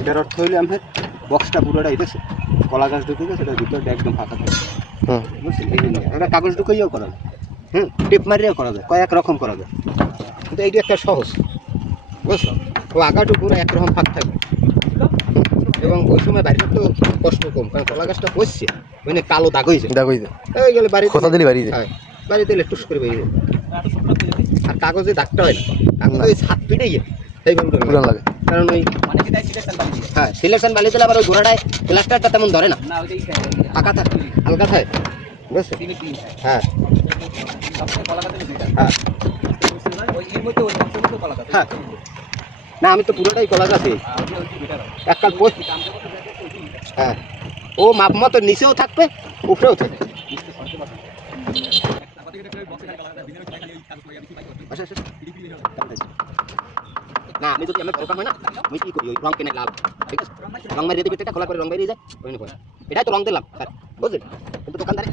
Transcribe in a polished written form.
এটার অর্থ হইলে আমি বক্সটা পুরোটা এসেছে কলা গাছ ঢুকে গেছে, এটার ভিতরটা একদম ফাঁকা থাকে। বুঝছেন? এই জন্য এটা কাগজ ঢুকাইয়াও করা যায়, টেপ মারিয়াও করা যায়, কয়েক রকম করা যায়, কিন্তু এইটা একটা সহজ। বুঝছো? ও আগাটু পুরো একরকম ফাঁক থাকবে, এবং ওই সময় বাড়িতে তো কষ্ট কম, কারণ কলা গাছটা পড়ছে মানে কালো দাগ হয়েছে, এই গেলে বাড়িতে কথা দিলে বাড়িতে বাড়িতে এলে টুস করে বেরিয়ে যায়। আর কাগজে দাগটা হয় না, কাগজে ওই ছাদ পিটে গিয়ে সেইভাবে লাগে, কারণ ওই হ্যাঁ সিলেকশন বালি দিলে আবার ওই ঘোড়াটায় প্লাস্টারটা তেমন ধরে না, ফাঁকা থাকে, হালকা থাকে। বুঝছো? হ্যাঁ হ্যাঁ হ্যাঁ, না আমি তো পুরোটাই কলা গাছে এককাল হ্যাঁ, ও মাপ মতো নিচেও থাকবে উপরেও থাকবে। না আমি যদি আমার দরকার হয় না, আমি কি করি ওই রং কেনে লাভ, ঠিক আছে, রং মারিয়ে দিবি, এটা খোলা করে রং বেরিয়ে যায়, এটাই তো রং দিলাম স্যার, বুঝলেন? কিন্তু দোকানদারে